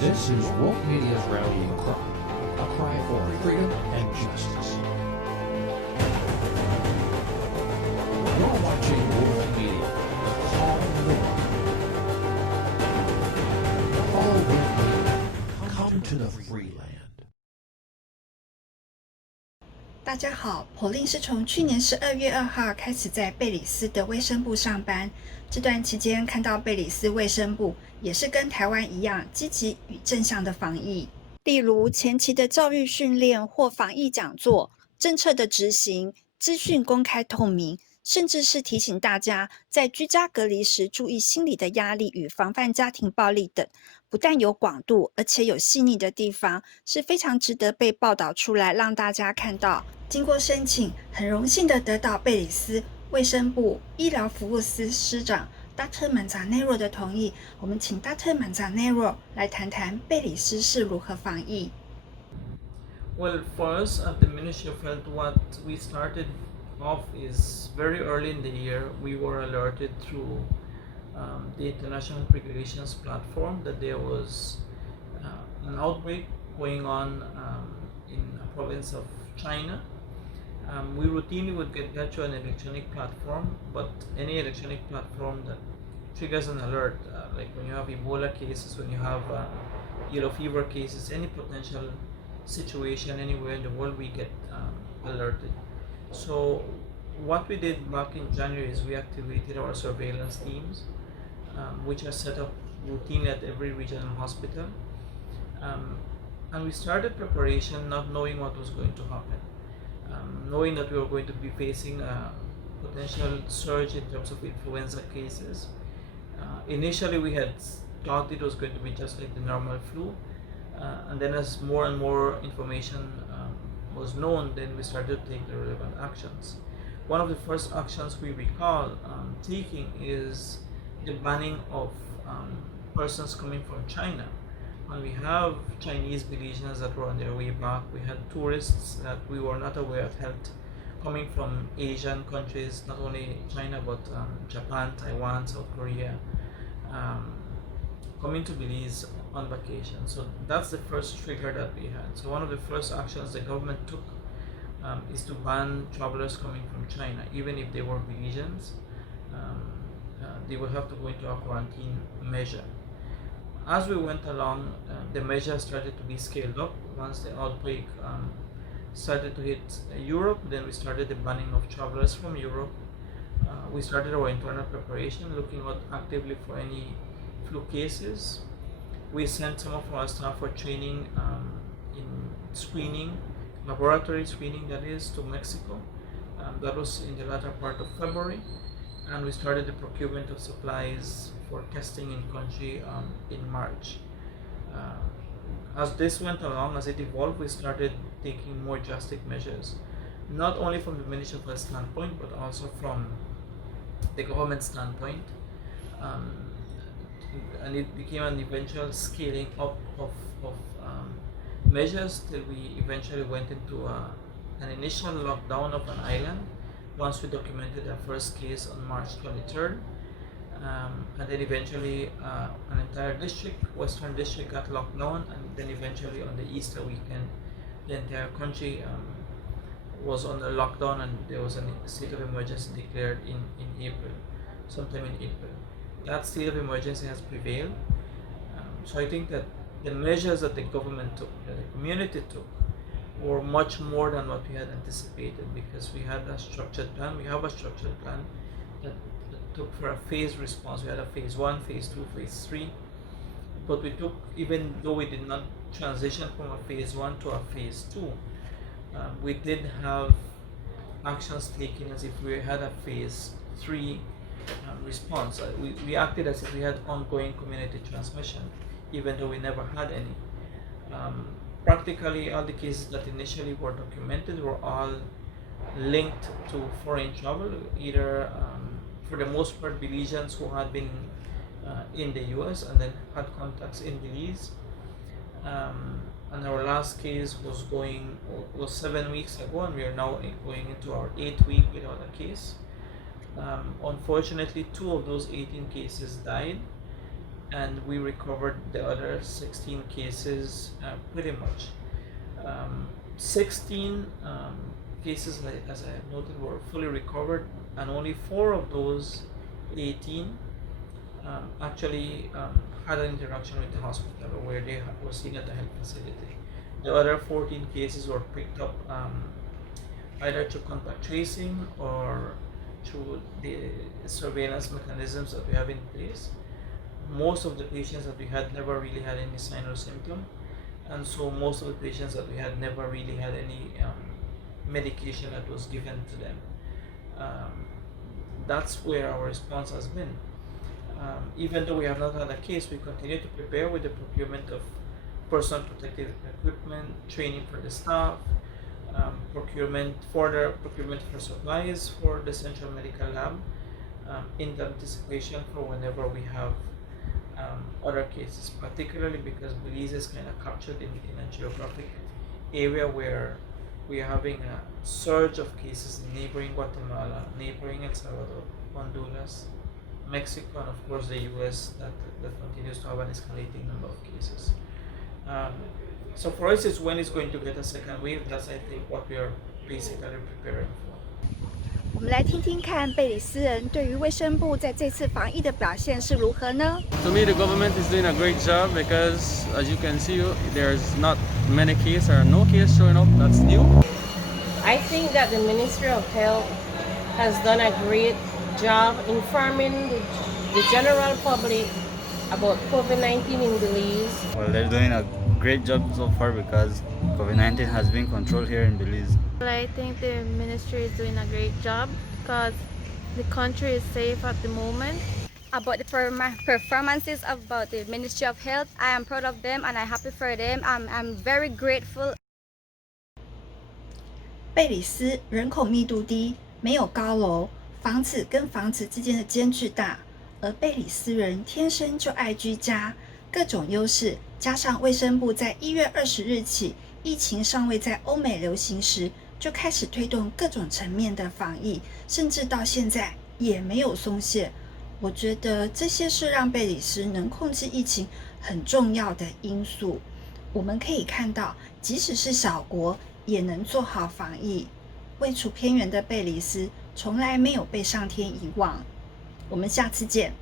This is woke media's rallying cry, a cry for freedom and justice. You're watching woke media, the call of the one. Follow woke media, come to the free land. 大家好，Pauline 是从去年12月2号开始在贝里斯的卫生部上班。这段期间看到贝里斯卫生部也是跟台湾一样积极与正向的防疫，例如前期的教育训练或防疫讲座、政策的执行、资讯公开透明，甚至是提醒大家在居家隔离时注意心理的压力与防范家庭暴力等，不但有广度，而且有细腻的地方，是非常值得被报道出来让大家看到。经过申请，很荣幸的得到贝里斯卫生部医疗服务司司长 Dr. Manzanero 的同意，我们请 Dr. Manzanero 来谈谈贝里斯是如何防疫。Well, for us at the Ministry of Health, what we started off is very early in the year, we were alerted through the International Regulations platform that there was an outbreak going on in a province of China. We routinely would get that to an electronic platform, but any electronic platform that triggers an alert, like when you have Ebola cases, when you have yellow fever cases, any potential situation anywhere in the world, we get alerted. So what we did back in January is we activated our surveillance teams, which are set up routinely at every regional hospital. And we started preparation not knowing what was going to happen. Knowing that we were going to be facing a potential surge in terms of influenza cases. Initially we had thought it was going to be just like the normal flu, and then as more and more information was known, then we started to take the relevant actions. One of the first actions we recall taking is the banning of persons coming from China. When we have Chinese Belizeans that were on their way back, we had tourists that we were not aware of health coming from Asian countries, not only China but Japan, Taiwan, South Korea, coming to Belize on vacation. So that's the first trigger that we had. So one of the first actions the government took is to ban travelers coming from China. Even if they were Belizeans, they would have to go into a quarantine measure. As we went along, the measures started to be scaled up. Once the outbreak started to hit Europe, then we started the banning of travelers from Europe. We started our internal preparation, looking out actively for any flu cases. We sent some of our staff for training in screening, laboratory screening that is, to Mexico. That was in the latter part of February. And we started the procurement of supplies for testing in country in March. As this went along, as it evolved, we started taking more drastic measures, not only from the Ministry of Health standpoint, but also from the government standpoint. And it became an eventual scaling up of measures till we eventually went into an initial lockdown of an island once we documented our first case on March 23rd. And then eventually an entire district, Western district, got locked down, and then eventually on the Easter weekend the entire country was under lockdown, and there was a state of emergency declared in April, sometime in April. That state of emergency has prevailed. So I think that the measures that the government took, that the community took, were much more than what we had anticipated, because we had a structured plan. We have a structured plan that took for a phased response. We had a phase 1, phase 2, phase 3, but we took, even though we did not transition from a phase 1 to a phase 2, we did have actions taken as if we had a phase 3 response. We acted as if we had ongoing community transmission, even though we never had any. Practically all the cases that initially were documented were all linked to foreign travel, either for the most part Belizeans who had been in the US and then had contacts in Belize. And our last case was 7 weeks ago, and we are now going into our 8th week without a case. Unfortunately, 2 of those 18 cases died. and we recovered the other 16 cases pretty much. 16 cases, as I noted, were fully recovered, and only 4 of those 18 actually had an interaction with the hospital where they were seen at the health facility. The other 14 cases were picked up either through contact tracing or through the surveillance mechanisms that we have in place. Most of the patients that we had never really had any sign or symptom, and so most of the patients that we had never really had any medication that was given to them. That's where our response has been. Even though we have not had a case, we continue to prepare with the procurement of personal protective equipment, training for the staff, procurement for supplies for the central medical lab, in anticipation for whenever we have other cases, particularly because Belize is kind of captured in a geographic area where we are having a surge of cases in neighboring Guatemala, neighboring El Salvador, Honduras, Mexico, and of course the US that continues to have an escalating number of cases. So for us, it's when it's going to get a second wave. That's, I think, what we are basically preparing for. 我们来听听看贝里斯人对于卫生部在这次防疫的表现是如何呢？ To me, the government is doing a great job because, as you can see, there's not many cases or no case showing up. That's new. I think that the Ministry of Health has done a great job informing the general public about COVID-19 in Belize. Well, they're doing a great job so far because COVID-19 has been controlled here in Belize. Well, I think the ministry is doing a great job because the country is safe at the moment. About the performances about the Ministry of Health, I am proud of them and I'm happy for them. I'm very grateful. 贝里斯人口密度低，没有高楼，房子跟房子之间的间距大，而贝里斯人天生就爱居家，各种优势加上卫生部在1月20日起，疫情尚未在欧美流行时，就开始推动各种层面的防疫，甚至到现在也没有松懈。我觉得这些是让贝里斯能控制疫情很重要的因素。我们可以看到，即使是小国，也能做好防疫。位处偏远的贝里斯，从来没有被上天遗忘。我们下次见。